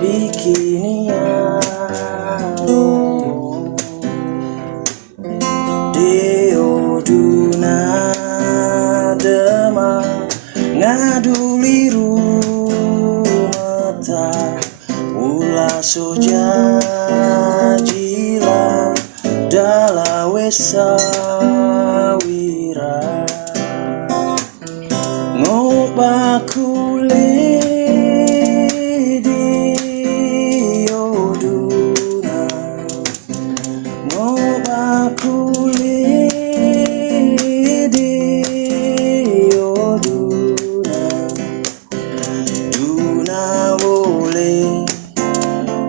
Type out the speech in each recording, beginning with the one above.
bikiniano Deoduna demam ngaduli rumata Ula soja jila dalawesawira ngobakule dioduna ngobakule dioduna duna wole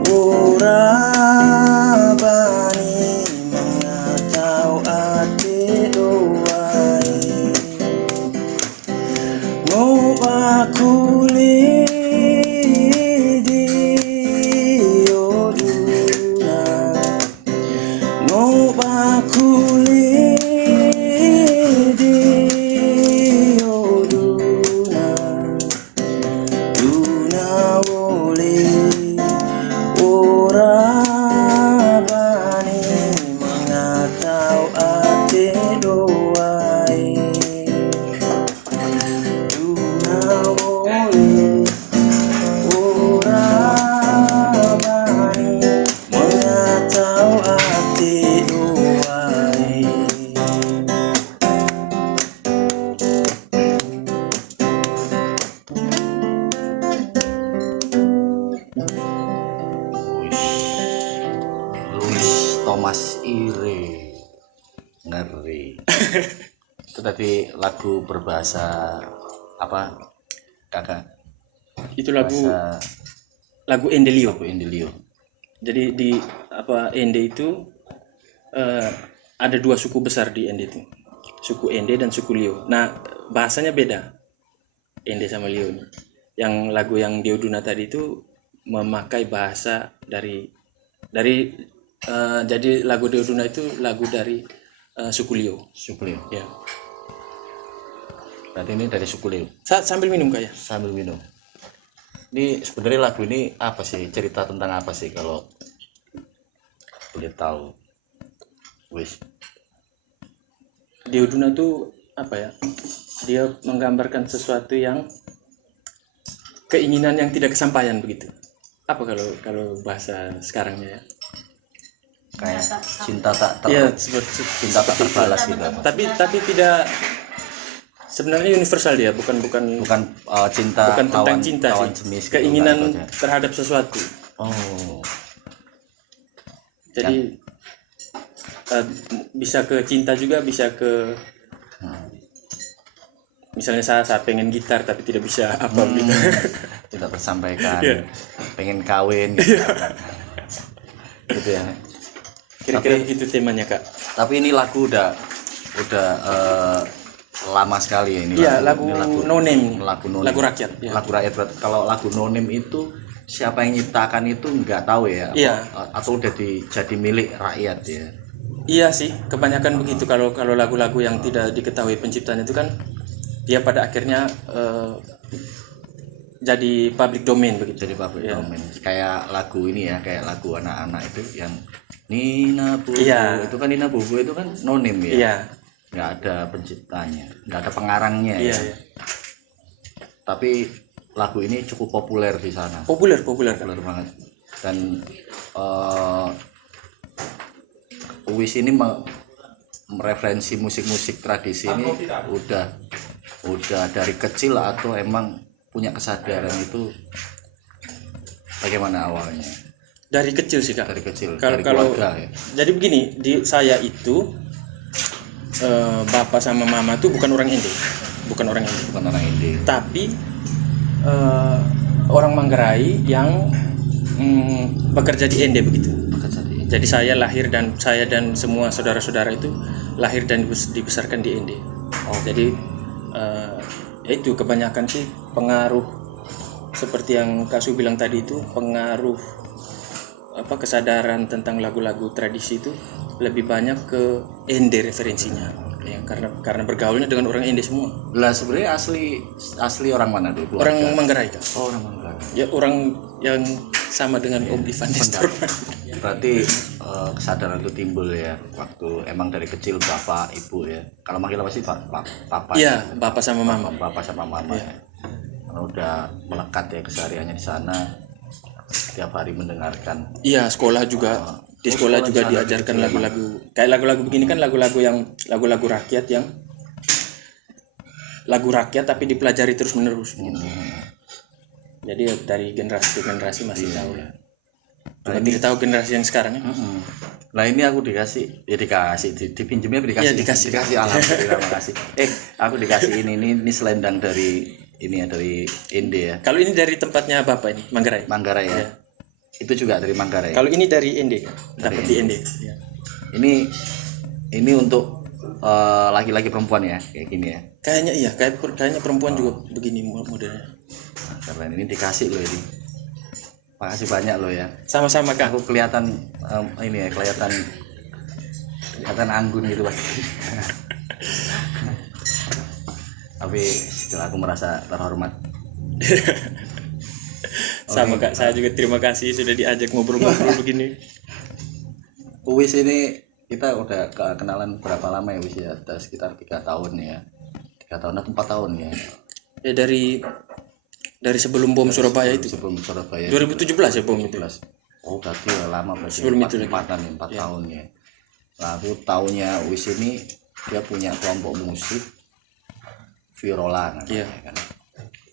ora bani mengatau ate doai ngobakule dioduna ngobakule dioduna duna wole ora bani mengatau ate doai duna wole ora bani mengatau ate doai Louis Thomas Ire, ngeri. Itu tadi lagu berbahasa apa, kakak? itu lagu Bahasa lagu Endelio. lagu Indilio. Jadi di apa Ende itu ada dua suku besar di Ende itu, suku Ende dan suku Lio. Nah bahasanya beda Ende sama Lio ini. Yang lagu yang Dioduna tadi itu memakai bahasa dari jadi lagu Dioduna itu lagu dari suku Lio. Suku Leo. Ya. Berarti ini dari suku Leo. Sambil minum kak ya. Sambil minum. Ini sebenarnya lagu ini apa sih? Cerita tentang apa sih kalau boleh tahu? Wis. Dioduna itu apa ya? Dia menggambarkan sesuatu yang keinginan yang tidak kesampaian begitu. Apa kalau bahasa sekarangnya ya? Kayak cinta tak Iya, seperti cinta tak terbalas gitu. tapi tidak sebenarnya universal dia, bukan Cinta tentang lawan, cinta lawan sih. jenis gitu, Keinginan gitu aja. terhadap sesuatu. Oh, Jadi bisa ke cinta juga, bisa ke misalnya saya pengen gitar tapi tidak bisa apa gitu. tidak tersampaikan. Iya. Pengen kawin gitu. Gitu ya. Kira-kira begitu temanya kak. Tapi ini lagu udah lama sekali ya ini. Iya, lagu ini no name. Lagu no name. Lagu rakyat, ya. Lagu rakyat. Berarti kalau lagu no name itu siapa yang nyiptakan itu nggak tahu ya? Iya. Atau udah jadi milik rakyat ya? Iya sih, kebanyakan begitu kalau lagu-lagu yang tidak diketahui penciptanya itu kan dia pada akhirnya jadi public domain begitu. Jadi public Iya. domain. Kayak lagu ini ya, kayak lagu anak-anak itu yang Nina Bobo. Iya. Itu kan Nina Bobo itu kan no name ya? Iya. Nggak ada penciptanya, nggak ada pengarangnya Iya, ya. iya. Tapi lagu ini cukup populer di sana. Populer Kak. Populer banget. Dan Uwis ini mereferensi musik-musik tradisi ini udah dari kecil atau emang punya kesadaran itu bagaimana awalnya? Dari kecil sih kak. Dari kecil, Kalau dari keluarga ya. jadi begini, di saya itu bapak sama mama tuh bukan orang Ende, Bukan orang Inde. tapi orang Manggarai yang bekerja di Ende begitu. Jadi saya dan semua saudara-saudara itu lahir dan dibesarkan di Ende. Jadi itu kebanyakan sih pengaruh seperti yang Kak Su bilang tadi itu, pengaruh kesadaran tentang lagu-lagu tradisi itu lebih banyak ke Ende referensinya ya, karena bergaulnya dengan orang Ende semua. Lah sebenarnya asli orang mana dulu? Orang Manggarai kan. Oh, orang Manggarai. Ya orang yang sama dengan Om Ivan Nestorman. Berarti kesadaran itu timbul ya waktu emang dari kecil bapak ibu ya. Kalau manggil apa sih papa? Iya, bapak sama mama. Bapak sama mama. Iya. Ya. Karena udah melekat ya kesehariannya di sana. Setiap hari mendengarkan. Iya, sekolah juga. Di sekolah juga diajarkan lagu-lagu. Kayak lagu-lagu begini kan lagu-lagu rakyat yang lagu rakyat tapi dipelajari terus-menerus. Gitu. Jadi dari generasi ke generasi masih tahu ya. Cuma tidak tahu generasi yang sekarang ya. Nah ini aku dikasih dipinjemnya dikasih. Iya, dikasih. Alhamdulillah makasih. Aku dikasih ini selendang dari ini ya dari Inde ya. Kalau ini dari tempatnya Bapak ini, Manggarai ya. Ya. Itu juga dari Manggarai. Kalau ini dari Inde, dapat di Inde. Ya. Ini untuk laki-laki perempuan ya kayak gini ya. Kayaknya iya, kayaknya perempuan juga begini modelnya. Nah, keren ini dikasih loh ini. Makasih banyak loh ya. Sama-sama Kak. Aku kelihatan ini ya kelihatan anggun gitu Pak. Tapi setelah aku merasa terhormat. Sama Kak, saya juga terima kasih sudah diajak ngobrol-ngobrol begini. Uwis ini kita udah kenalan berapa lama ya Wis ya? Sekitar 3 tahun ya. 3 tahun atau 4 tahun ya. Ya dari sebelum bom Surabaya itu. Sebelum Surabaya. 2017 ya bom itu. Oh berarti lama berarti. Sebelum itu lagi. 4 tahun ya. Nah aku taunya Wis ini dia punya kelompok musik Viola namanya kan.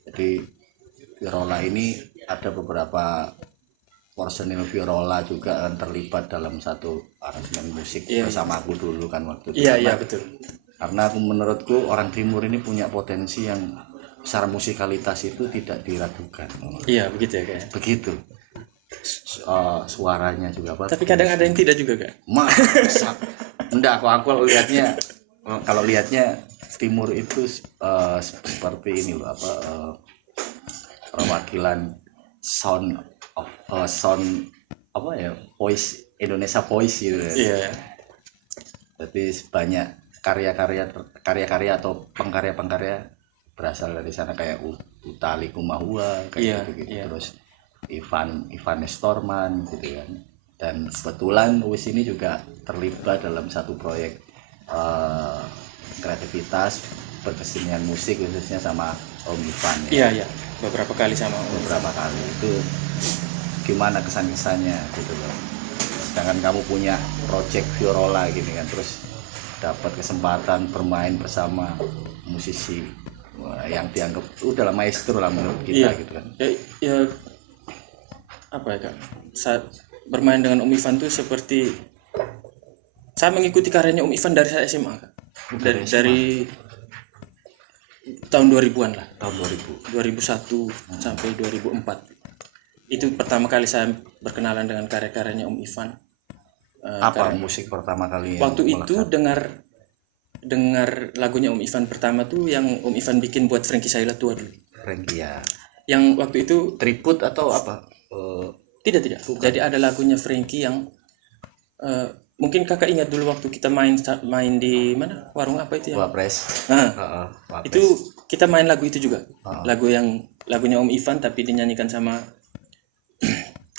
Jadi Viola ini ada beberapa personil Viola juga kan terlibat dalam satu aransemen musik bersama aku dulu kan waktu itu. Iya betul. Karena menurutku orang Timur ini punya potensi yang secara musikalitas itu tidak diragukan. Iya begitu ya Kak. Begitu. Suaranya juga apa? Tapi kadang ada yang tidak juga Kak. Masa? Enggak, aku lihatnya kalau lihatnya Timur itu seperti ini loh apa perwakilan sound apa ya voice Indonesia voice gitu ya. Iya. Jadi banyak karya-karya atau pengkarya berasal dari sana kayak Utha Likumahua kayak gitu. Terus Ivan Nestorman gitu kan. Dan kebetulan Uwis ini juga terlibat dalam satu proyek kreativitas perkesenian musik khususnya sama Om Ivan ya. Iya beberapa kali itu gimana kesan-kesannya gitu loh. Sedangkan kamu punya project Viola gini kan terus dapat kesempatan bermain bersama musisi yang dianggap udah maestro lah menurut kita gitu kan. Ya apa ya Kak? Saat bermain dengan Om Ivan tuh seperti saya mengikuti karyanya Om Ivan dari saya SMA Kak. Dari tahun 2000-an lah. Tahun 2001 sampai 2004. Itu pertama kali saya berkenalan dengan karya-karyanya Om Ivan. Musik pertama kali? Waktu itu dengar lagunya Om Ivan pertama tuh yang Om Ivan bikin buat Frankie Saila tua dulu. Frankie ya. Yang waktu itu tribute atau apa? Tidak. Bukan. Jadi ada lagunya Frankie yang mungkin kakak ingat dulu waktu kita main di mana warung apa itu ya? Wapres. Wapres. Itu kita main lagu itu juga. Lagunya Om Ivan tapi dinyanyikan sama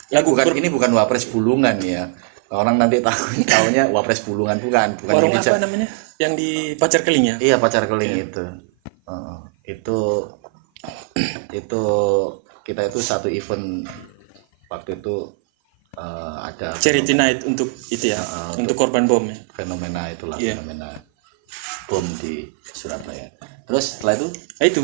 ini bukan Wapres Bulungan ya. Orang nanti tahunya Wapres Bulungan bukan warung apa namanya? Yang di Pacar Keling ya? Iya, Pacar Keling itu. Itu kita itu satu event waktu itu ada Charity Night untuk itu ya, untuk korban bom ya. Fenomena itulah fenomena bom di Surabaya. Terus setelah itu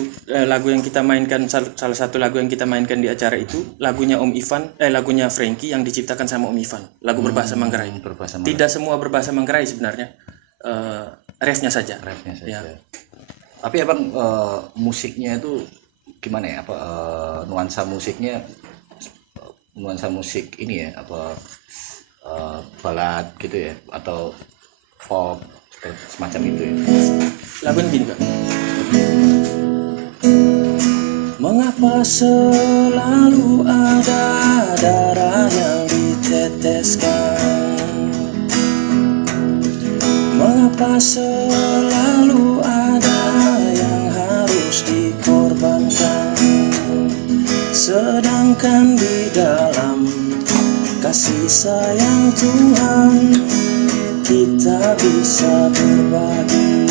lagu yang kita mainkan, salah satu lagu yang kita mainkan di acara itu lagunya Om Ivan, lagunya Frankie yang diciptakan sama Om Ivan, lagu berbahasa Manggarai. Tidak semua berbahasa Manggarai sebenarnya, refnya saja. Ya. Tapi abang musiknya itu gimana ya? Nuansa musik ini ya balad gitu ya atau folk semacam itu ya. Lagunya gini Kak. Mengapa selalu ada darah yang diteteskan? Mengapa selalu ada yang harus dikorbankan? Sedangkan di dalam kasih sayang Tuhan kita bisa berbagi.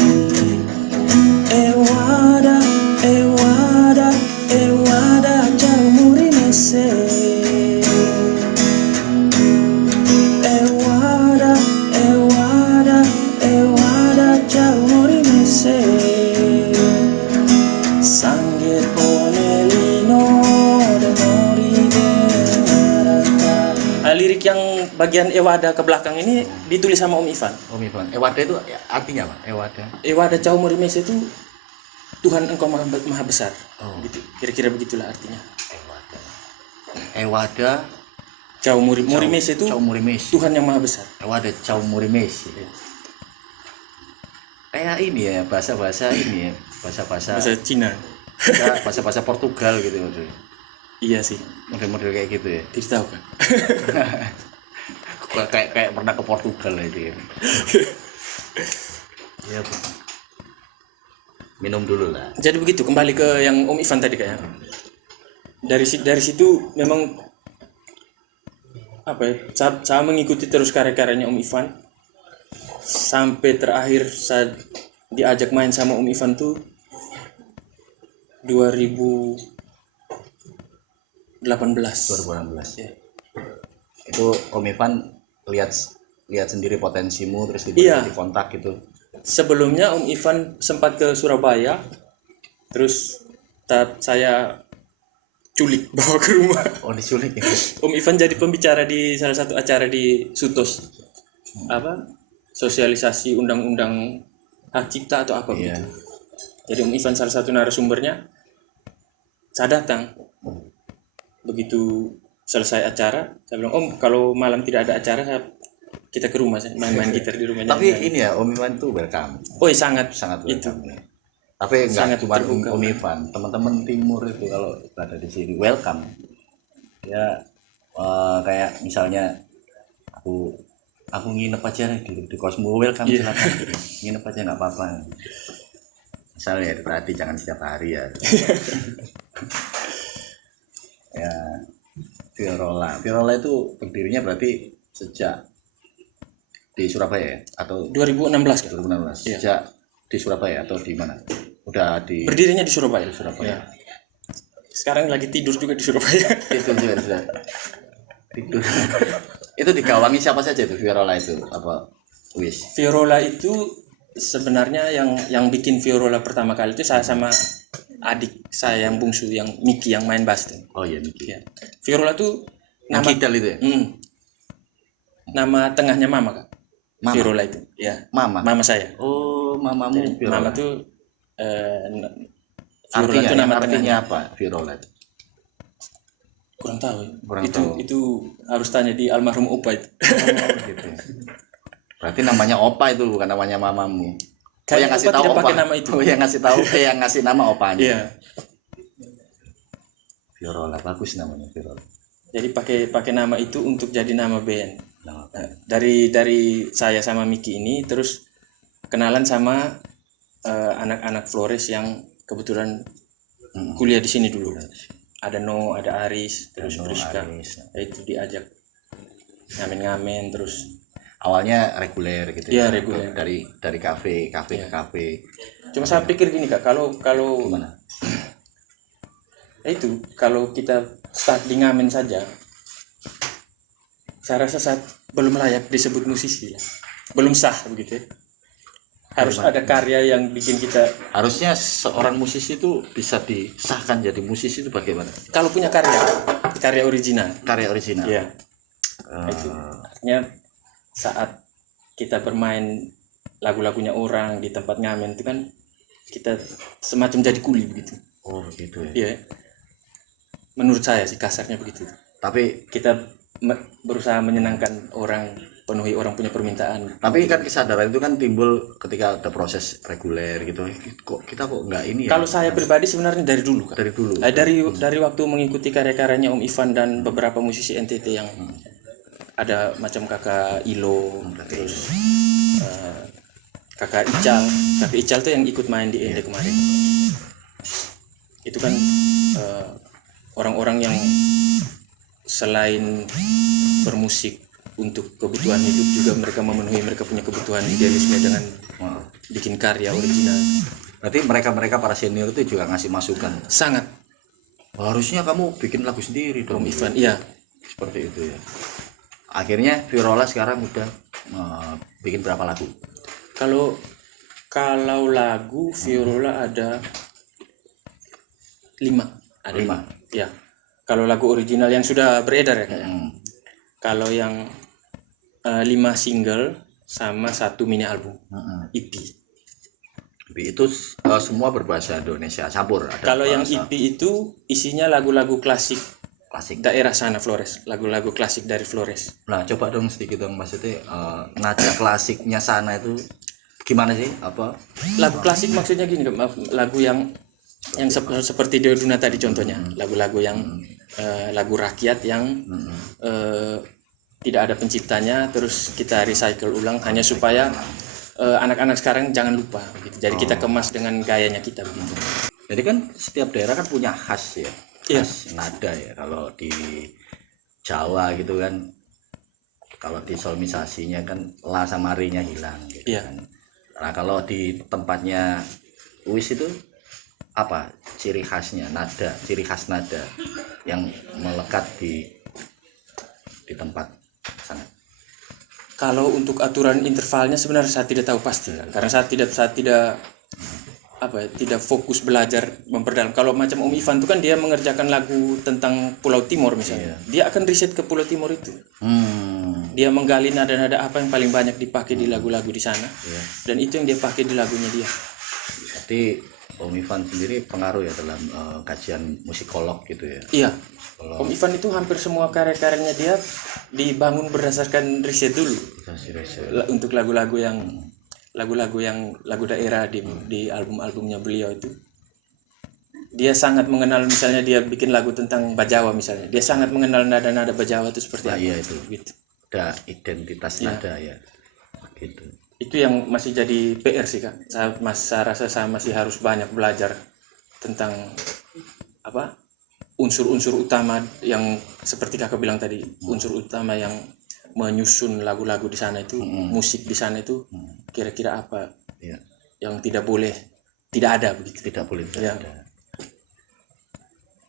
Ewada, ewada, ewada jauh muri mese. Ewada, ewada, ewada jauh muri mese. Sangge ponelino de mori dengarata. Lirik yang bagian Ewada ke belakang ini ditulis sama Om Ivan. Om Ivan. Ewada itu artinya apa? Ewada. Ewada Cau Murimes itu Tuhan engkau maha besar. Oh. Gitu. Kira-kira begitulah artinya. Ewada. Ewada Cau Murimes itu Cau Murimes. Tuhan yang maha besar. Ewada Cau Murimes. Kayak ini ya, bahasa-bahasa ini ya, bahasa-bahasa Cina. bahasa-bahasa Portugal gitu maksudnya. Iya sih. Model-model kayak gitu ya. Tidak tahu kan. kayak pernah ke Portugal lah itu ya. Iya, Pak. Minum dulu lah. Jadi begitu, kembali ke yang Om Ivan tadi kayaknya. Dari situ memang apa ya? Saya mengikuti terus karya-karyanya Om Ivan sampai terakhir saya diajak main sama Om Ivan tuh 2018 ya. Itu Om Ivan lihat sendiri potensimu terus Iya. di kontak gitu. Sebelumnya Om Ivan sempat ke Surabaya, terus saya culik bawa ke rumah. Oh, diculik ya. Om Ivan jadi pembicara di salah satu acara di Sutos, apa sosialisasi undang-undang hak cipta atau apa Iya. gitu. Jadi Om Ivan salah satu narasumbernya. Saya datang. Begitu selesai acara, saya bilang, Om, kalau malam tidak ada acara, kita ke rumah, main-main gitar di rumahnya. Tapi ini ya, Om Ivan tuh welcome. Oh, sangat Itu. welcome. Tapi Sangat enggak cuma terbuka. Om Ivan, teman-teman timur itu kalau ada di sini welcome. Ya kayak misalnya aku nginep aja di kosmu, welcome silakan. Nginep aja nggak apa-apa. Misalnya berarti jangan setiap hari ya. Ya, Viola itu berdirinya berarti sejak di Surabaya ya? Atau 2016 kan? 2016 Iya. sejak di Surabaya atau di mana? Udah di Berdirinya di Surabaya. Surabaya. Ya. Sekarang lagi tidur juga di Surabaya. Itu juga sudah tidur. Itu digawangi siapa saja itu Viola itu apa? Wis. Viola itu sebenarnya yang bikin Viola pertama kali itu saya sama adik saya yang bungsu, yang Miki, yang main bass tuh. Oh iya Miki. Ya. Viola tuh Yang nama kidal itu ya? nama tengahnya Mama, Kak. Mama? Viola itu, ya. Mama. Mama saya. Oh, mamamu Jadi, Viola. Mama tuh Viola Artinya, itu nama artinya tengahnya. apa Viola itu? Kurang tahu. Kurang itu tahu. itu harus tanya di almarhum Opa itu. Oh, gitu. Berarti namanya Opa itu bukan namanya mamamu. Kayaknya yang ngasih Opa tahu tidak Opa. pakai nama itu. Oh, yang ngasih tahu yang ngasih nama Opanya. Iya. Viola bagus namanya Viola. Jadi pakai nama itu untuk jadi nama band. Nama Nah, dari saya sama Miki ini terus kenalan sama anak-anak Flores yang kebetulan kuliah di sini dulu. Ada No, ada Aris, terus Priska. Aris. Ya, itu diajak ngamen-ngamen terus. Awalnya reguler gitu Iya, ya. reguler. Dari kafe ke kafe. Cuma saya pikir gini Kak, kalau Gimana? ya itu kalau kita start di ngamen saja, saya rasa saya belum layak disebut musisi lah. Belum sah begitu ya. Harus ada karya yang bikin kita. Harusnya seorang musisi itu bisa disahkan jadi musisi itu bagaimana? Kalau punya karya original. Karya original. Iya. Itu artinya saat kita bermain lagu-lagunya orang di tempat ngamen itu kan kita semacam jadi kuli begitu. Oh gitu ya. Iya. Menurut saya sih kasarnya begitu. Tapi Kita berusaha menyenangkan orang, penuhi orang punya permintaan. kan kesadaran itu kan timbul ketika ada proses reguler gitu. Kok kita nggak ini ya? Kalau saya pribadi sebenarnya dari dulu Kak. Dari dulu. Dari waktu mengikuti karya-karyanya Om Ivan dan beberapa musisi NTT yang ada macam kakak Ilo, terus kakak Ical tuh yang ikut main di NTT kemarin. Itu kan orang-orang yang selain bermusik untuk kebutuhan hidup juga, mereka memenuhi mereka punya kebutuhan idealisme dengan bikin karya original. Berarti mereka para senior itu juga ngasih masukan. Sangat. Harusnya kamu bikin lagu sendiri dong. Om Ivan, iya. Seperti itu ya. Akhirnya Virola sekarang udah bikin berapa lagu? Kalau lagu Virola ada 5. Ada 5. Ya. Kalau lagu original yang sudah beredar ya kayak. Kalau yang 5 single sama 1 mini album, EP. Itu semua berbahasa Indonesia, campur. Kalau yang EP itu isinya lagu-lagu klasik daerah sana, Flores, lagu-lagu klasik dari Flores. Nah, coba dong sedikit dong, maksudnya nada klasiknya sana itu gimana sih? Apa? Lagu klasik maksudnya gini, lagu yang seperti Deoduna tadi contohnya, lagu-lagu yang lagu rakyat yang tidak ada penciptanya, terus kita recycle ulang hanya supaya anak-anak sekarang jangan lupa gitu. Jadi kita kemas dengan gayanya kita begitu. Jadi kan setiap daerah kan punya khas ya. Khas nada ya. Kalau di Jawa gitu kan, kalau disolmisasinya kan la sama re-nya hilang gitu kan. Nah, kalau di tempatnya Uis itu apa ciri khasnya nada, ciri khas nada yang melekat di tempat sana? Kalau untuk aturan intervalnya sebenarnya saya tidak tahu pasti, karena saya tidak fokus belajar memperdalam. Kalau macam Om Ivan itu kan dia mengerjakan lagu tentang Pulau Timur misalnya, dia akan riset ke Pulau Timur itu. Dia menggali nada-nada apa yang paling banyak dipakai di lagu-lagu di sana, dan itu yang dia pakai di lagunya dia. Berarti Om Ivan sendiri pengaruh ya dalam kajian musikolog gitu ya? Iya. Om Ivan itu hampir semua karya-karyanya dia dibangun berdasarkan riset dulu. Untuk lagu-lagu yang lagu daerah di album-albumnya beliau itu. Dia sangat mengenal, misalnya dia bikin lagu tentang Bajawa misalnya. Dia sangat mengenal nada-nada Bajawa itu seperti apa. Iya itu. Gitu. Ada identitas nada ya. Gitu. Itu yang masih jadi PR sih Kak. Saya rasa saya masih harus banyak belajar tentang unsur-unsur utama yang seperti Kakak bilang tadi, unsur utama yang menyusun lagu-lagu di sana itu, musik di sana itu kira-kira apa yang tidak ada begitu. Tidak boleh tidak ada.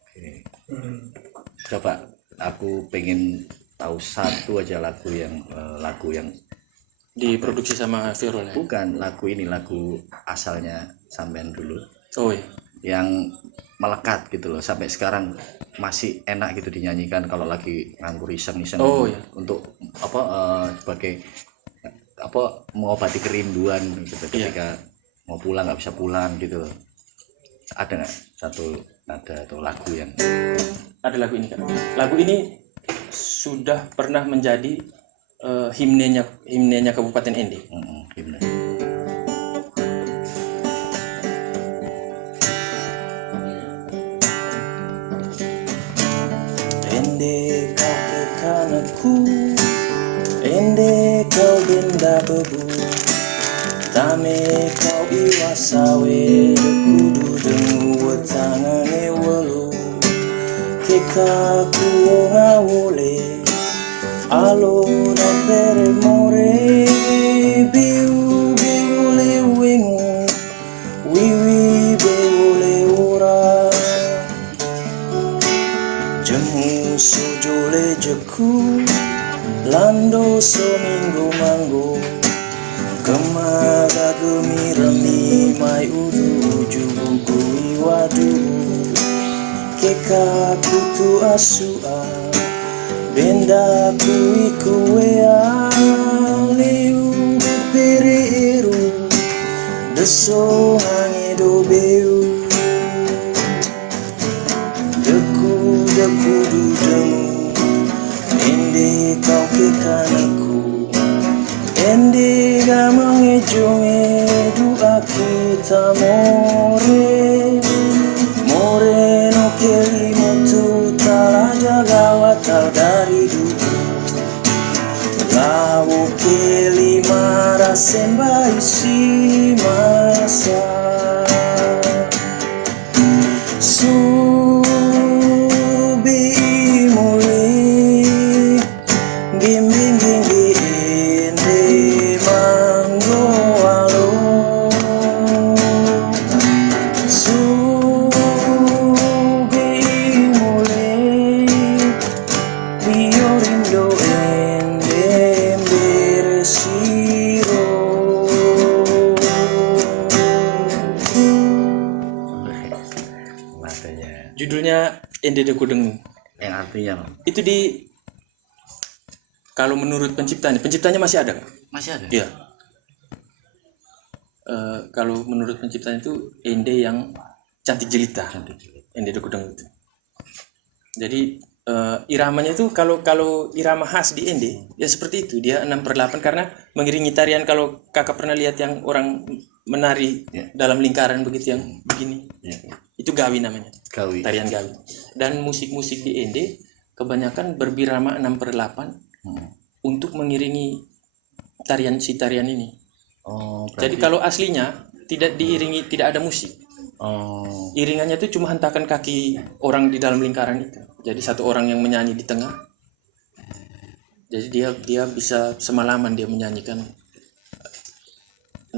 Oke. Coba aku pengen tahu satu aja lagu yang diproduksi sama Virola. Bukan lagu asalnya sampean dulu. Oh iya. Yang melekat gitu loh, sampai sekarang masih enak gitu dinyanyikan kalau lagi nganggur iseng-iseng. Oh iya. Untuk sebagai mengobati kerinduan gitu, ketika mau pulang nggak bisa pulang gitu loh. Ada nggak satu nada atau lagu yang? Ada lagu ini kan. Lagu ini sudah pernah menjadi himnenya Kabupaten Ende. Himne. Ende kau kekanaku, Ende kau benda bebu, tame kau iwasawe kudu dengu wetangane welu, kekaku ngawole alo na pere more biu le wingu wiwi beule ora jemu sujole jeku lando seminggu manggo kemaga gemirami mai udu jugu iwadu kekaku tu asua benda kuikuea liu beperiru deso hangi do beu deku dudemu ende kau kekanaku ende ga mengejonge dua kita more no kelimotu talaja gawatau dari dulu lawo kelima rasemba isi masa subi muli Indo ende beresiro. Nadanya Judulnya Ende de Kudeng. yang artinya apa? Itu kalau menurut penciptanya masih ada, Kak? Masih ada? Iya. Kalau menurut penciptanya itu Ende yang cantik jelita. Ende de Kudeng itu. Jadi iramanya itu kalau irama khas di Ende ya seperti itu, dia 6/8 karena mengiringi tarian. Kalau kakak pernah lihat yang orang menari dalam lingkaran begitu yang begini, itu gawi namanya, Gawi. tarian gawi. Dan musik-musik di Ende kebanyakan berbirama 6/8 untuk mengiringi tarian ini. Oh, Jadi kalau aslinya tidak diiringi, tidak ada musik. Iringannya itu cuma hentakan kaki orang di dalam lingkaran itu. Jadi satu orang yang menyanyi di tengah. Jadi dia bisa semalaman dia menyanyikan.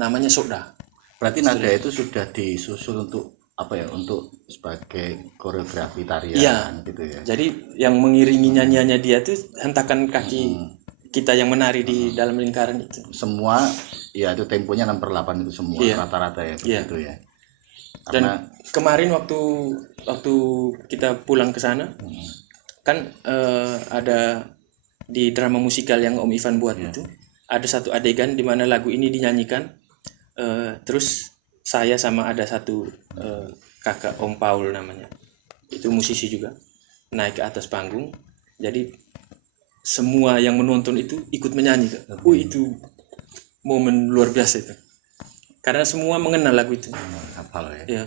Namanya sokda. Berarti nada itu sudah disusun untuk apa ya? Untuk sebagai koreografi tarian gitu ya. Jadi yang mengiringi nyanyiannya dia itu hentakan kaki kita yang menari di dalam lingkaran itu. Semua ya itu temponya 6/8 itu semua rata-rata ya begitu ya. Karena dan kemarin waktu kita pulang ke sana kan ada di drama musikal yang Om Ivan buat itu ada satu adegan di mana lagu ini dinyanyikan, terus saya sama ada satu kakak Om Paul namanya, itu musisi juga, naik ke atas panggung. Jadi semua yang menonton itu ikut menyanyi, Kak. Itu momen luar biasa itu. Karena semua mengenal lagu itu. hafal ya. Ya.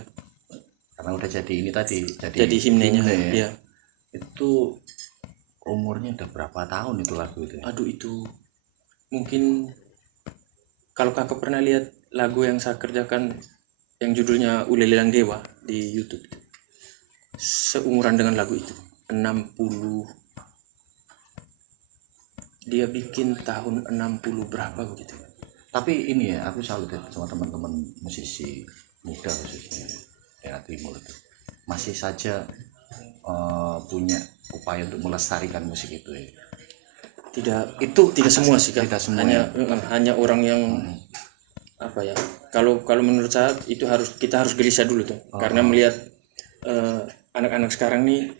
Karena udah jadi ini tadi Jadi himnenya. Ya. Itu umurnya udah berapa tahun itu lagu itu? Aduh, itu mungkin kalau kakak pernah lihat lagu yang saya kerjakan yang judulnya Ulelelang Dewa di YouTube, seumuran dengan lagu itu. 60, dia bikin tahun 60 berapa begitu. Tapi ini ya, aku salut ya sama teman-teman musisi muda khususnya daerah timur itu masih saja punya upaya untuk melestarikan musik itu ya. Tidak semua sih, Kak. Tidak semua. Hanya orang yang apa ya? Kalau menurut saya itu kita harus gelisah dulu tuh. Karena melihat anak-anak sekarang nih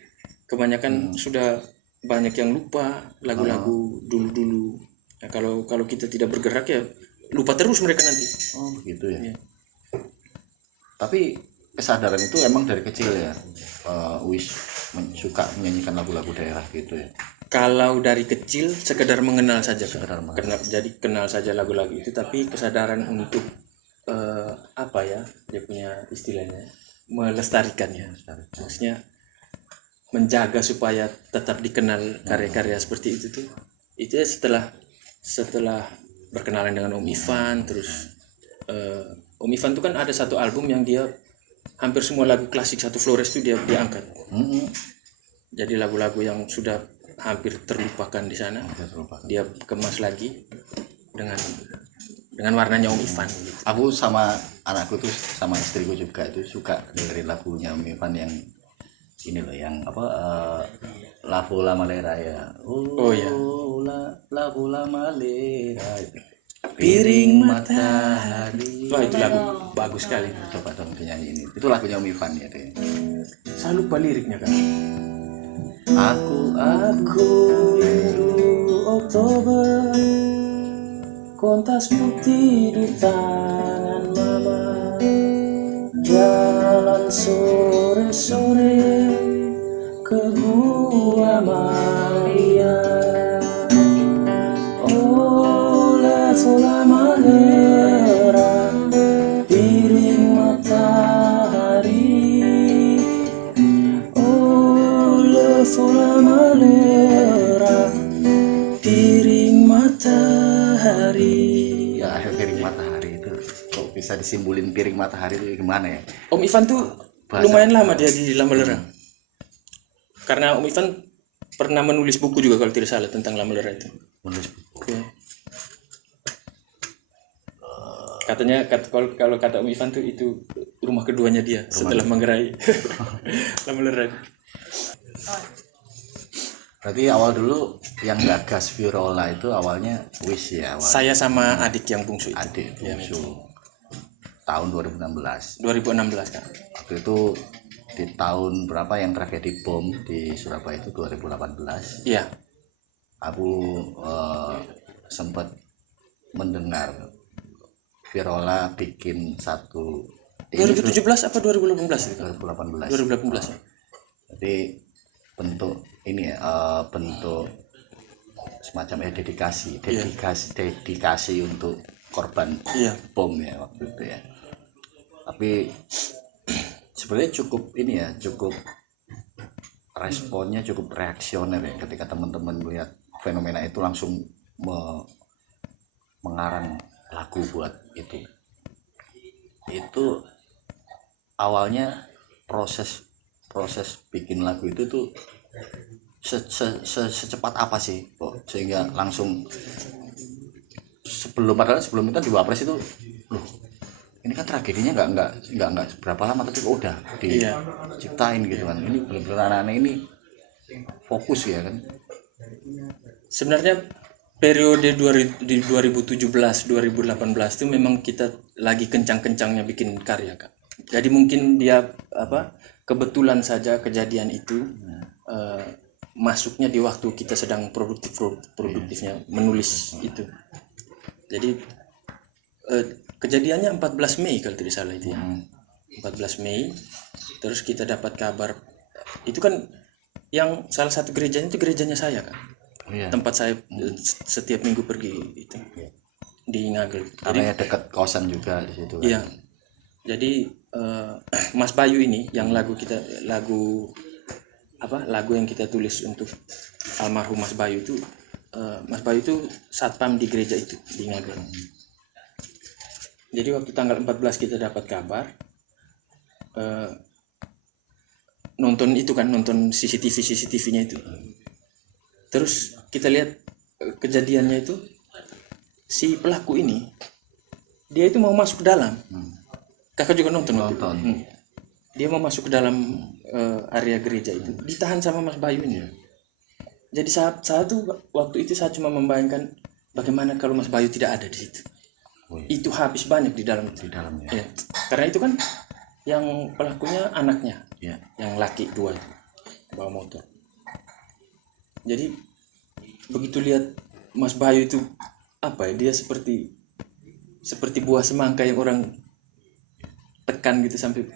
kebanyakan sudah banyak yang lupa lagu-lagu dulu-dulu. Nah, kalau kita tidak bergerak ya lupa terus mereka nanti. Oh begitu ya. Tapi kesadaran itu emang dari kecil ya, Wis suka menyanyikan lagu-lagu daerah gitu ya. Kalau dari kecil sekedar mengenal saja, Jadi kenal saja lagu-lagu itu, tapi kesadaran untuk apa ya, dia punya istilahnya melestarikannya. Maksudnya menjaga supaya tetap dikenal karya-karya seperti itu tuh. Itu ya setelah berkenalan dengan Om Ivan, terus Om Ivan tuh kan ada satu album yang dia hampir semua lagu klasik Satu Flores itu dia angkat. Jadi lagu-lagu yang sudah hampir terlupakan di sana dia kemas lagi dengan warnanya Om Ivan gitu. Aku sama anakku tuh sama istriku juga itu suka dengerin lagunya Om Ivan yang ini loh, yang apa La Bola Malera ya. La Bola Malera, piring matahari. Wah, itu lagu bagus sekali. Coba dong dinyanyi ini. Itu lagunya Om Ivan ya deh. Saya lupa liriknya, Kak. Aku biru Oktober, kontas putih di tangan mama, jalan sore-sore ke Gua Maria. La Bola Malera, piring matahari. La Bola Malera, piring matahari. Ya, piring matahari itu kok bisa disimbulin piring matahari itu gimana ya? Om Ivan tuh lumayan lama dia di Lamelera. Karena Om Ivan pernah menulis buku juga kalau tidak salah tentang Lamelera itu. Menulis buku. Katanya kalau kata Om Ivan tuh itu rumah keduanya dia setelah menggerai Lamelera. Berarti awal dulu yang gagas Virola itu awalnya Wis ya, Saya sama adik yang bungsu itu. adik Ya, bungsu. Tahun 2016. 2016 kan. Waktu itu di tahun berapa yang tragedi bom di Surabaya itu 2018. Iya. Aku sempat mendengar Virola bikin satu 2017 apa 2018 itu? 2018. 2018 ya. Jadi bentuk ini ya, bentuk semacam dedikasi untuk korban Iya. bom ya waktu itu ya. Tapi sebenarnya cukup ini ya, cukup responnya cukup reaksioner ya, ketika teman-teman melihat fenomena itu langsung mengarang lagu buat itu. Itu awalnya proses bikin lagu itu tuh secepat apa sih kok sehingga langsung padahal sebelum itu di Wapres itu loh, ini kan tragedinya nggak berapa lama tapi kok udah diciptain gitu kan. Ini benar-benar anak-anak ini fokus ya kan. Sebenarnya periode 2017 2018 itu memang kita lagi kencang-kencangnya bikin karya, Kak. Jadi mungkin dia kebetulan saja kejadian itu masuknya di waktu kita sedang produktifnya menulis itu. Jadi kejadiannya 14 Mei kalau tidak salah itu ya. 14 Mei. Terus kita dapat kabar itu kan yang salah satu gerejanya itu gerejanya saya, Kak. Tempat saya setiap minggu pergi itu di Ngagel. Karena dekat kosan juga di situ kan. Iya. Jadi Mas Bayu ini yang lagu yang kita tulis untuk almarhum Mas Bayu itu Mas Bayu itu satpam di gereja itu di Ngagel. Jadi waktu tanggal 14 kita dapat kabar nonton CCTV-nya itu. Terus kita lihat kejadiannya itu si pelaku ini dia itu mau masuk ke dalam. Kakak juga nonton. Dia mau masuk ke dalam area gereja itu, ditahan sama Mas Bayu ini. Jadi saat itu waktu itu saya cuma membayangkan bagaimana kalau Mas Bayu tidak ada di situ. Itu habis banyak di dalamnya. Ya. Karena itu kan yang pelakunya anaknya, yang laki 2 itu bawa motor. Jadi begitu lihat Mas Bayu itu dia seperti buah semangka yang orang tekan gitu sampai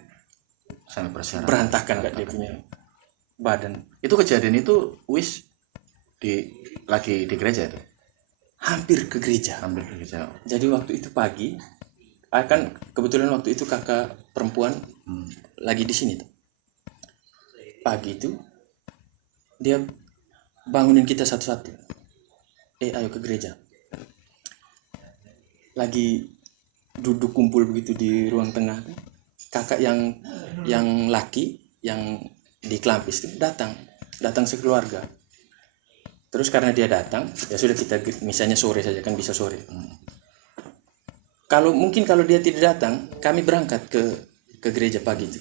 berantakan dia punya badan. Itu kejadian itu lagi di gereja itu? Hampir ke gereja. Jadi waktu itu pagi, kebetulan waktu itu kakak perempuan lagi di sini tuh. Pagi itu dia bangunin kita satu-satu. Ayo ke gereja. Lagi duduk kumpul begitu di ruang tengah. Kakak yang laki yang di Klampis itu datang sekeluarga. Terus karena dia datang, ya sudah kita misalnya sore saja kan bisa sore. Kalau dia tidak datang, kami berangkat ke gereja pagi itu.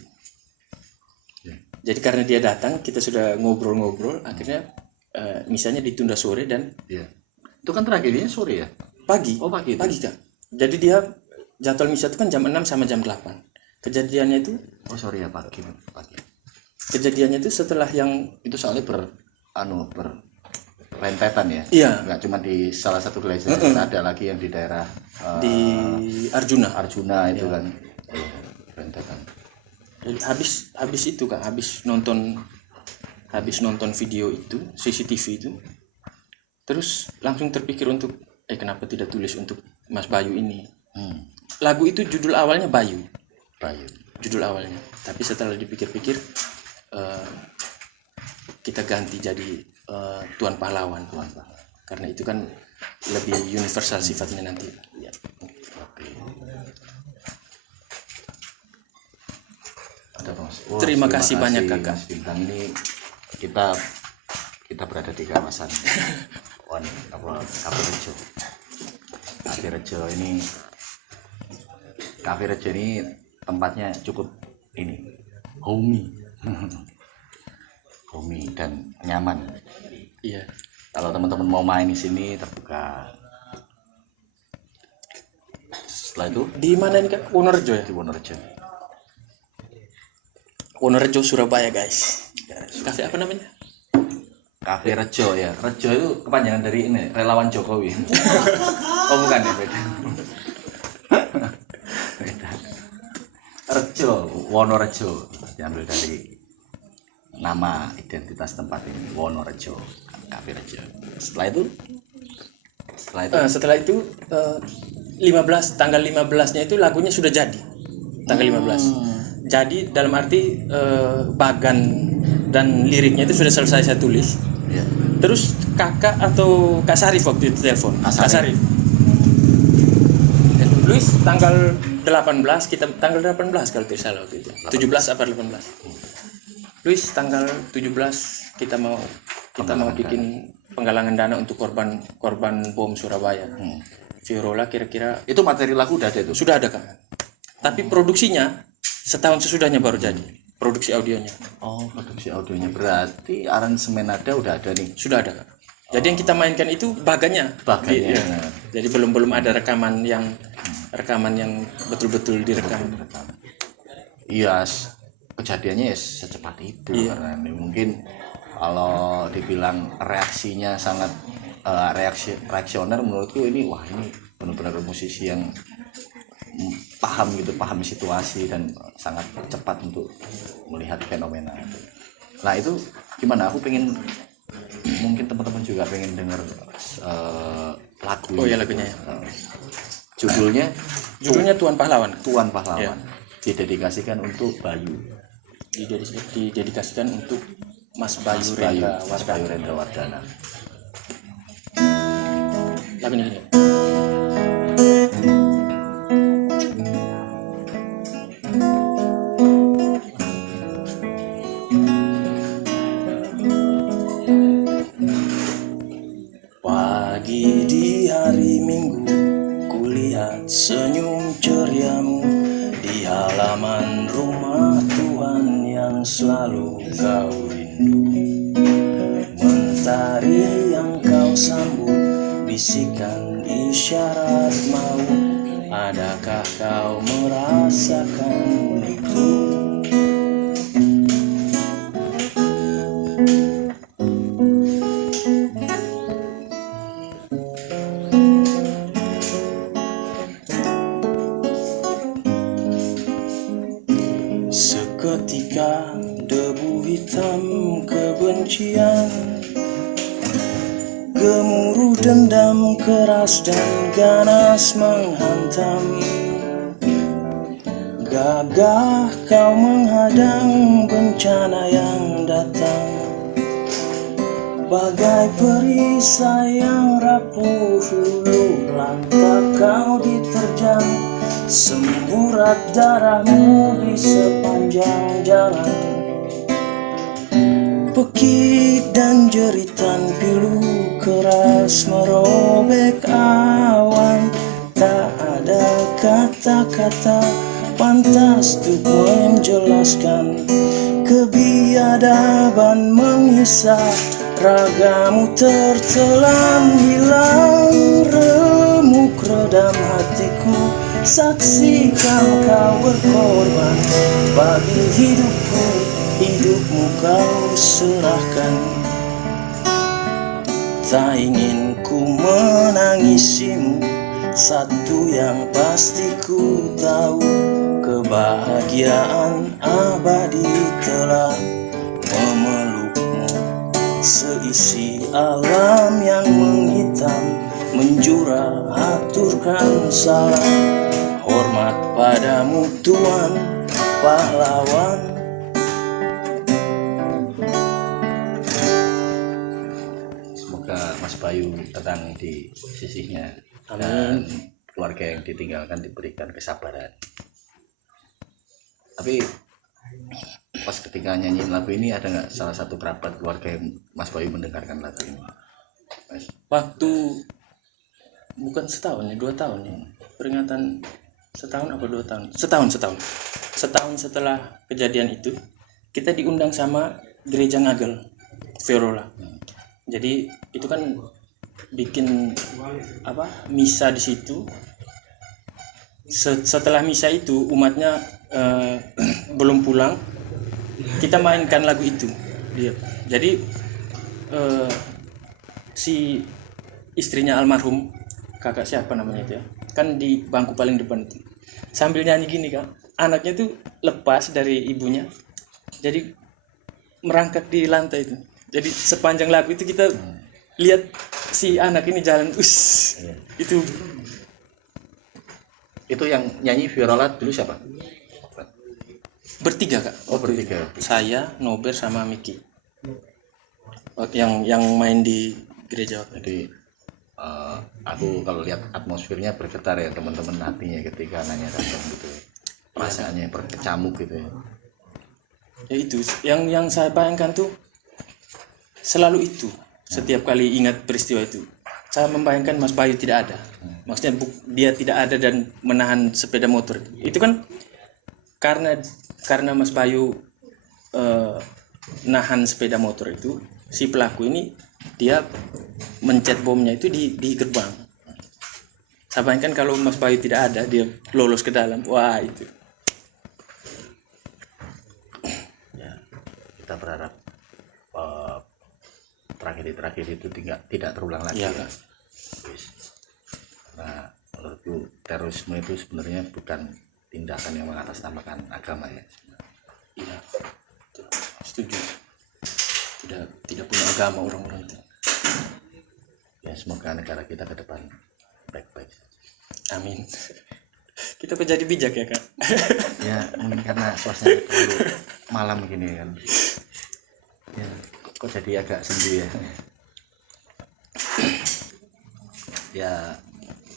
Jadi karena dia datang, kita sudah ngobrol-ngobrol, akhirnya misalnya ditunda sore dan itu kan tragedinya sore ya? Pagi. Oh, pagi Kak. Jadi dia jadwal misa itu kan jam 6 sama jam 8. Kejadiannya itu pagi. Kejadiannya itu setelah yang itu soalnya rentetan ya. Iya. Nggak cuma di salah satu gereja, ada lagi yang di daerah di Arjuna itu kan. Rentetan. Jadi habis itu Kak, habis nonton video itu, CCTV itu. Terus langsung terpikir untuk kenapa tidak tulis untuk Mas Bayu ini. Lagu itu judul awalnya Bayu. Judul awalnya. Tapi setelah dipikir-pikir kita ganti jadi Tuan Pahlawan. Karena itu kan lebih universal sifatnya nanti. Ya. Terima kasih banyak Kakak. Mas Bintang, ini kita berada di kawasan Cafe Rejo ini tempatnya cukup homey dan nyaman. Iya. Kalau teman-teman mau main di sini terbuka. Setelah itu Di mana ini Kak? Wonorejo ya? di Wonorejo. Wonorejo Surabaya guys. Kafe apa namanya? Kafe Rejo ya. Rejo itu kepanjangan dari ini, relawan Jokowi. Oh bukan ya, beda. Beda. Rejo, Wonorejo diambil dari nama identitas tempat ini, Wonorejo, Kafe Rejo. Setelah itu Setelah itu tanggal 15-nya itu lagunya sudah jadi. Tanggal 15. Jadi dalam arti bagan dan liriknya itu sudah selesai saya tulis. ya. Terus kakak atau Kak Sarif waktu itu telepon. Kak Sarif. Luis tanggal 18 kita tanggal 18 kalau tidak salah waktu itu. 17 apa 18? Luis tanggal 17 kita mau bikin penggalangan dana untuk korban bom Surabaya. Virola kira-kira Itu materi lagu udah ada itu. sudah ada Kak. Tapi produksinya setahun sesudahnya baru jadi. Produksi audionya Oh, produksi audionya berarti aransemen ada udah ada nih. sudah ada Kak. Jadi yang kita mainkan itu bagannya. Bagannya. Iya. Jadi belum ada rekaman yang betul-betul direkam. Iya, kejadiannya ya secepat itu karena ini mungkin kalau dibilang reaksinya sangat reaksioner menurutku ini wah ini benar-benar musisi yang paham situasi dan sangat cepat untuk melihat fenomena itu. Nah itu gimana? Aku pengen mungkin teman-teman juga pengen dengar lagu. Oh ya lagunya ya. Judulnya Tuan Pahlawan. Tuan Pahlawan. Ya. Didedikasikan untuk Bayu. Didedikasikan untuk Mas Bayu Rendra Wardana. Lagunya gini. Pagi di hari Minggu kulihat senyum ceriamu di halaman rumah Tuhan yang selalu kau rindu. Mentari yang kau sambut bisikan isyarat mau. Adakah kau merasakan itu? Seketika debu hitam kebencian, gemuruh dendam keras dan ganas menghantam. Gagah kau menghadang bencana yang datang, bagai perisai yang rapuh luluh lantak kau diterjang. Semburat darahmu di sepanjang jalan, pekik dan jeritan pilu keras merobek awan. Tak ada kata-kata pantas untuk menjelaskan kebiadaban mengisah. Ragamu tertelan hilang, remuk redam hatiku. Saksikan kau berkorban bagi hidupku, hidupmu kau serahkan. Tak ingin ku menangisimu, satu yang pasti ku tahu, kebahagiaan abadi telah memelukmu. Seisi alam yang menghitam menjura haturkan salam, hormat padamu Tuan Pahlawan. Semoga Mas Bayu tenang di sisinya. Amin. Dan keluarga yang ditinggalkan diberikan kesabaran. Tapi pas ketika nyanyiin lagu ini ada nggak salah satu kerabat keluarga yang Mas Bayu mendengarkan lagu ini? Mas? Waktu bukan setahun ya, 2 tahun ya, peringatan setahun apa 2 tahun, setahun setelah kejadian itu kita diundang sama gereja Ngagel Virola. Jadi itu kan bikin misa di situ. Setelah misa itu umatnya belum pulang, kita mainkan lagu itu dia. Jadi si istrinya almarhum, kakak siapa namanya itu ya, kan di bangku paling depan itu sambil nyanyi gini Kak, anaknya tuh lepas dari ibunya, jadi merangkak di lantai itu. Jadi sepanjang lagu itu kita lihat si anak ini jalan itu yang nyanyi viola dulu siapa? Bertiga Kak. Bertiga. Saya, Nober sama Miki. Yang main di gereja. Jadi aku kalau lihat atmosfernya bergetar ya teman-teman hatinya ketika nanya datang gitu. Perasaannya berkecamuk gitu ya. Ya itu yang saya bayangkan tuh selalu itu. Setiap kali ingat peristiwa itu, saya membayangkan Mas Bayu tidak ada. Maksudnya dia tidak ada dan menahan sepeda motor. Itu kan karena Mas Bayu nahan sepeda motor itu, si pelaku ini dia mencet bomnya itu di gerbang. Saya bayangkan kalau Mas Bayu tidak ada, dia lolos ke dalam. Wah itu. Ya, kita berharap tragedi itu tidak terulang lagi. Ya. Nah, menurutku terorisme itu sebenarnya bukan tindakan yang mengatasnamakan agama ya. Iya, setuju. Tidak punya agama orang-orang itu. Ya semoga negara kita ke depan baik-baik. Amin. Kita menjadi bijak ya Kak. Ya mungkin karena suasana terlalu malam gini kan. Ya kok jadi agak sendu ya. Ya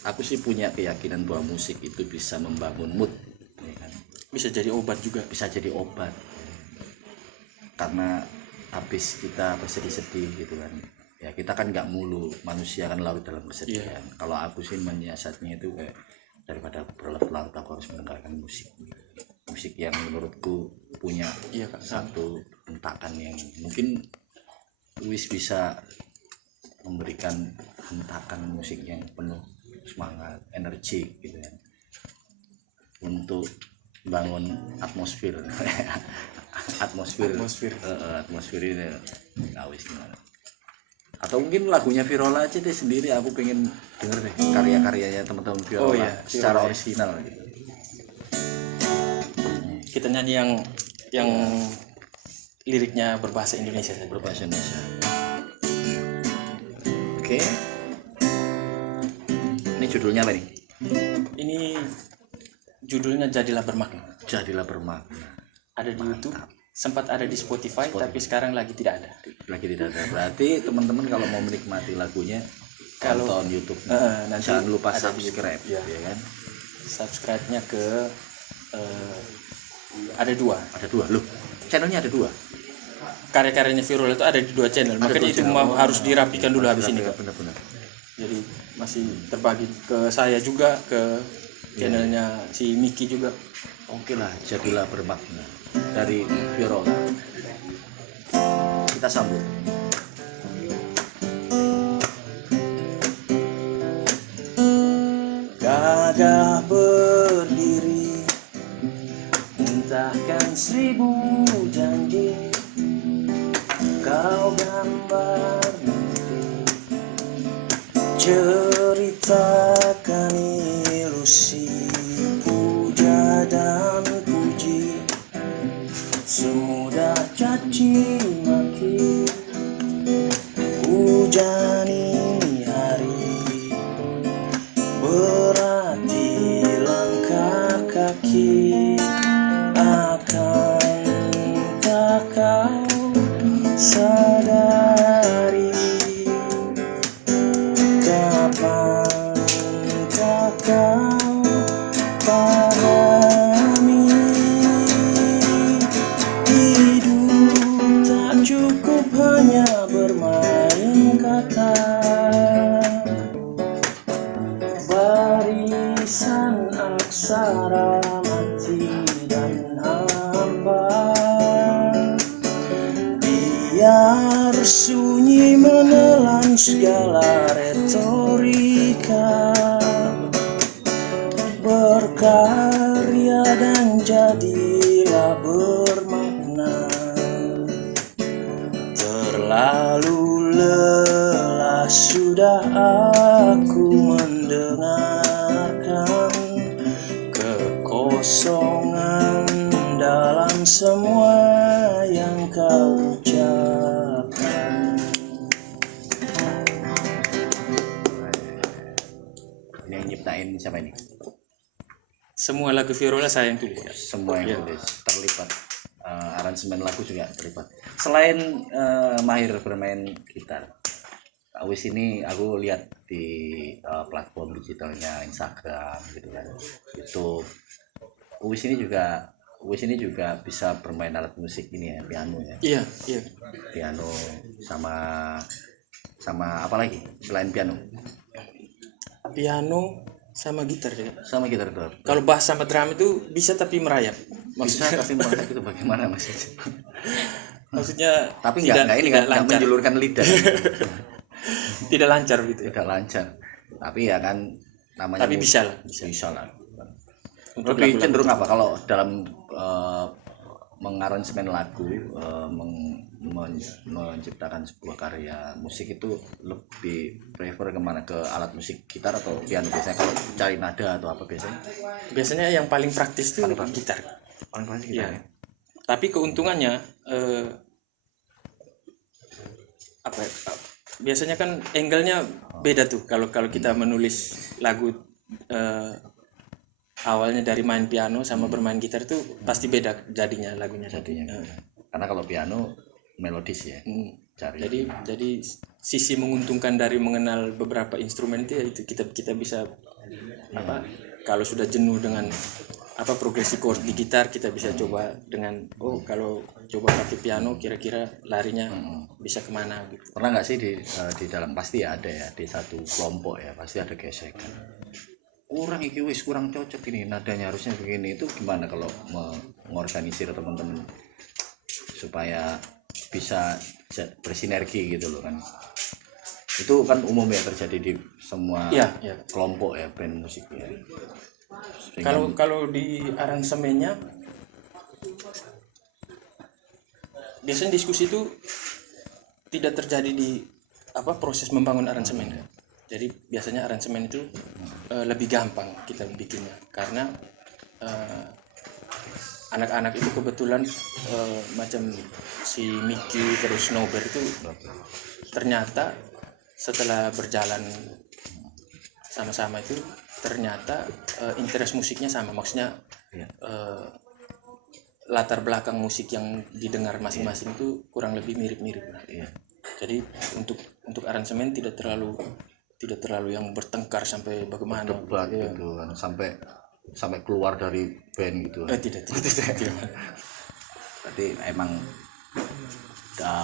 aku sih punya keyakinan bahwa musik itu bisa membangun mood ya kan? Bisa jadi obat juga. Bisa jadi obat karena habis kita bersedih-sedih gitu kan ya, kita kan nggak mulu, manusia kan larut dalam kesedihan. Kalau aku sih menyiasatnya itu kayak daripada berlarut-larut aku harus mendengarkan musik yang menurutku punya satu hentakan yang mungkin bisa memberikan hentakan musik yang penuh semangat, energi gitu kan, untuk bangun atmosfer ini awis gimana. Atau mungkin lagunya Viola aja deh sendiri, aku pengen denger deh karya-karyanya teman-teman Viola secara orisinal gitu. Kita nyanyi yang liriknya berbahasa Indonesia saja. Berbahasa Indonesia. Oke. Ini judulnya apa nih? Ini judulnya Jadilah Bermakna. Jadilah Bermakna. Ada di YouTube, sempat ada di Spotify, tapi sekarang lagi tidak ada. Berarti teman-teman kalau mau menikmati lagunya tonton YouTube. Nanti jangan lupa subscribe ya kan. Subscribe-nya ke ada dua loh. Channelnya ada dua. Karya-karyanya Viral itu ada di dua channel. Makanya itu harus dirapikan dulu habis ini. Benar. Jadi masih terbagi ke saya juga, ke channelnya si Miki juga. Oke lah, Jadilah Bermakna dari Viola. Kita sambut. Gagah berdiri, entahkan 1000 janji, kau gambar mimpi, ceritakan ilusi, puja dan puji, semudah caci maki, hujani hari, berarti langkah kaki, akan tak kau sadari kapan retorika, berkarya dan jadilah bermakna. Terlalu lelah sudah aku mendengarkan kekosongan dalam semua yang kau ucapkan. Ini yang nyiptain siapa ini? Semua lagu Viola saya yang tulis. Semua yang tulis terlibat. Aransemen lagu juga terlibat. Selain mahir bermain gitar, Awis ini aku lihat di platform digitalnya Instagram gitu kan, YouTube. Awis ini juga bisa bermain alat musik ini ya, piano ya. Iya, iya. Piano sama apa lagi selain piano? Piano sama gitar ya. Sama gitar tuh. Kalau bass sama drum itu bisa tapi merayap. Bisa tapi maksudnya itu bagaimana maksudnya? Maksudnya Tapi nggak menjulurkan lidah. Tidak lancar gitu. Tidak lancar. Tapi ya kan namanya. Tapi bisa lah. Bisa lah. Lebih cenderung apa kalau dalam mengaransemen lagu, menciptakan sebuah karya musik itu lebih prefer kemana, ke alat musik gitar atau piano biasanya kalau cari nada atau apa biasanya? Biasanya yang paling praktis itu gitar. Paling praktis gitar ya. Tapi keuntungannya apa ya? Biasanya kan angle-nya beda tuh kalau kita menulis lagu awalnya dari main piano sama bermain gitar itu pasti beda jadinya lagunya. Karena kalau piano melodis ya. Jadi sisi menguntungkan dari mengenal beberapa instrumen itu kita bisa kalau sudah jenuh dengan progresi chord di gitar, kita bisa coba dengan kalau coba pakai piano kira-kira larinya bisa kemana gitu. Pernah nggak sih di dalam, pasti ya ada ya, di satu kelompok ya pasti ada gesekan, kurang cocok ini nadanya, harusnya begini. Itu gimana kalau mengorganisir teman-teman supaya bisa bersinergi gitu loh kan? Itu kan umum ya terjadi di semua kelompok ya, band musik ya. Kalau di aransemennya biasanya diskusi itu tidak terjadi di proses membangun aransemen. Jadi biasanya aransemen itu lebih gampang kita bikinnya karena anak-anak itu kebetulan macam si Mickey terus Snowbird itu ternyata setelah berjalan sama-sama itu ternyata interest musiknya sama, maksudnya latar belakang musik yang didengar masing-masing itu kurang lebih mirip-mirip. Jadi untuk aransemen tidak terlalu yang bertengkar sampai bagaimana debat gitu kan, sampai keluar dari band gitu. Tidak. Berarti emang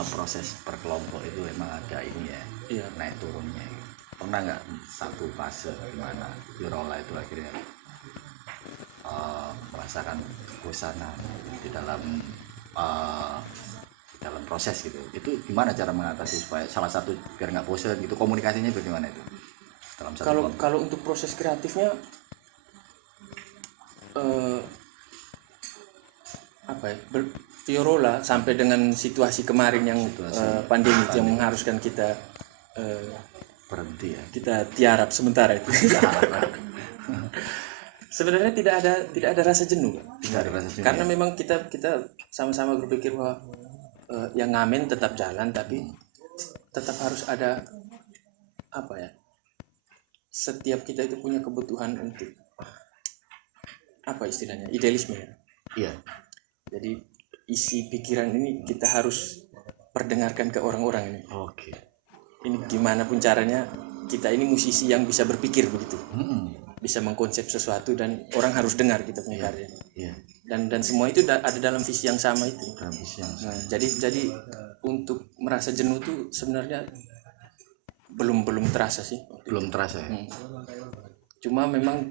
proses per kelompok itu emang ada ini ya, naik turunnya. Pernah nggak satu fase di mana Viola itu akhirnya merasakan kebosanan di dalam proses gitu? Itu gimana cara mengatasi supaya salah satu biar nggak bosan gitu? Komunikasinya bagaimana itu dalam satu kelompok? Kalau untuk proses kreatifnya Viola sampai dengan situasi kemarin yang pandemi yang mengharuskan kita berhenti ya, kita tiarap sementara itu. Sebenarnya tidak ada rasa jenuh. Karena memang kita sama-sama berpikir bahwa yang ngamen tetap jalan, tapi tetap harus ada setiap kita itu punya kebutuhan untuk istilahnya idealisme ya. Iya. Jadi isi pikiran ini kita harus perdengarkan ke orang-orang ini. Oke. Ini gimana pun caranya, kita ini musisi yang bisa berpikir begitu, bisa mengkonsep sesuatu dan orang harus dengar kita punya karya. Dan semua itu ada dalam visi yang sama itu. Nah, jadi untuk merasa jenuh itu sebenarnya belum terasa sih. Belum terasa ya. Cuma memang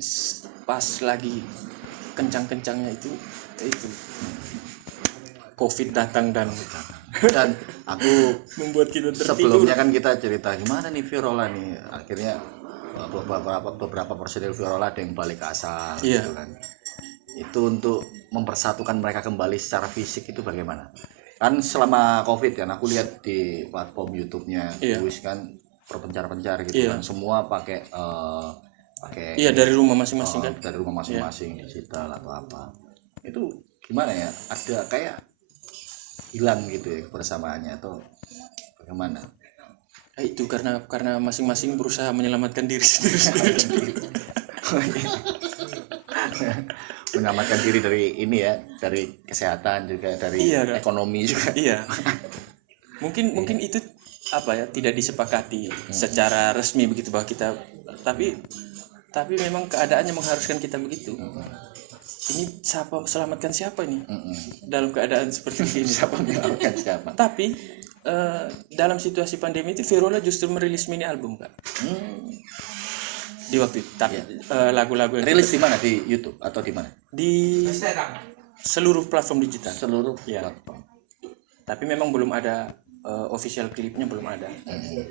pas lagi kencang-kencangnya itu COVID datang dan aku membuat kita tertidur. Sebelumnya kan kita cerita gimana nih Virola nih, akhirnya beberapa personil Virola ada yang balik ke asal gitu kan. Itu untuk mempersatukan mereka kembali secara fisik itu bagaimana? Kan selama COVID kan aku lihat di platform YouTube-nya Uis kan berpencar-pencar gitu kan, semua pakai dari rumah masing-masing kan, dari rumah masing-masing digital atau apa. Itu gimana ya? Ada kayak hilang gitu ya kebersamaannya atau bagaimana? Itu karena masing-masing berusaha menyelamatkan diri sendiri. Menyelamatkan diri dari ini ya, dari kesehatan juga, dari ekonomi juga. Iya. Mungkin itu apa ya, tidak disepakati secara resmi begitu bahwa kita, tapi memang keadaannya mengharuskan kita begitu. Ini selamatkan siapa ini dalam keadaan seperti ini? Siapa menyelamatkan siapa? Tapi dalam situasi pandemi itu Virola justru merilis mini album, Kak. Di waktu itu, tapi lagu-lagu yang rilis di mana, di YouTube atau di mana? Di seluruh platform digital. Seluruh platform. Tapi memang belum ada official klipnya, belum ada.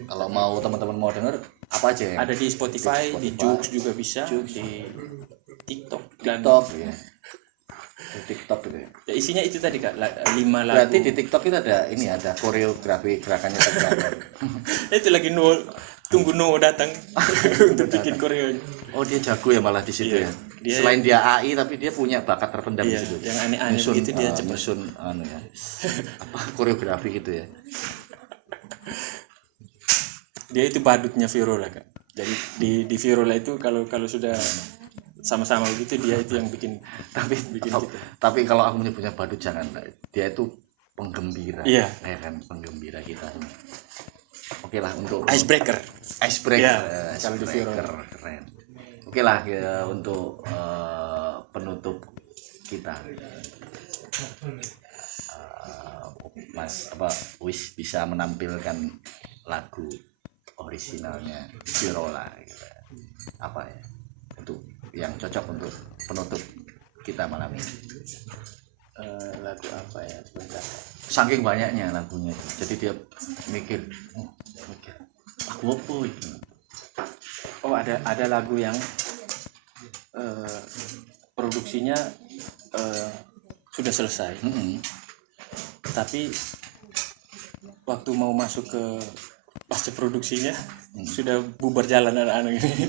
Kalau mau teman-teman mau denger apa aja ya? Ada di Spotify, di Joox juga bisa, di TikTok dan ya. Di TikTok gitu ya. Ya, isinya itu tadi Kak, 5 lagu. Berarti di TikTok itu ada koreografi gerakannya tergambar. Itu lagi tunggu datang untuk bikin koreonya. Oh, dia jago ya malah di situ ya. Selain dia AI tapi dia punya bakat terpendam di situ. Yang aneh-aneh gitu dia cepat. Nyusun koreografi gitu ya. Dia itu badutnya Virola, Kak. Jadi di Virola itu kalau sudah sama-sama begitu, dia itu yang bikin kita. Tapi kalau aku menyebutnya badut jangan, dia itu penggembira. Iya. Ya kan, penggembira kita. Oke lah untuk icebreaker. Kalau di Virola keren. Oke lah ya, untuk penutup kita. Mas Uis bisa menampilkan lagu orisinalnya Virola gitu. Apa ya? Untuk yang cocok untuk penutup kita malam ini. Lagu apa ya, sebentar. Saking banyaknya lagunya, jadi dia mikir lagu apa itu. Oh, ada lagu yang produksinya sudah selesai. Tapi waktu mau masuk ke pasca produksinya sudah bubar jalan anak-anak ini.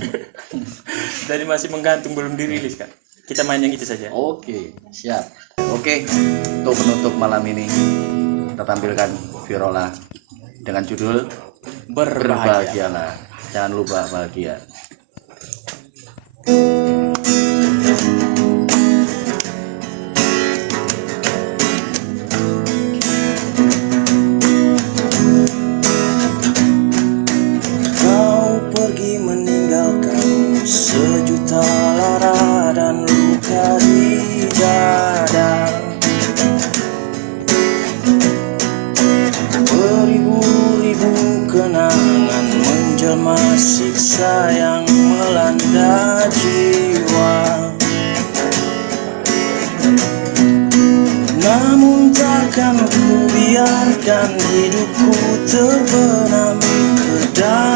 Jadi masih menggantung, belum dirilis Kak. Kita main yang itu saja. Oke, siap. Oke, untuk penutup malam ini kita tampilkan Virola dengan judul Berbahagialah. Jangan lupa bahagia. Siksa yang melanda jiwa, namun takkan ku biarkan hidupku terbenam ke dalam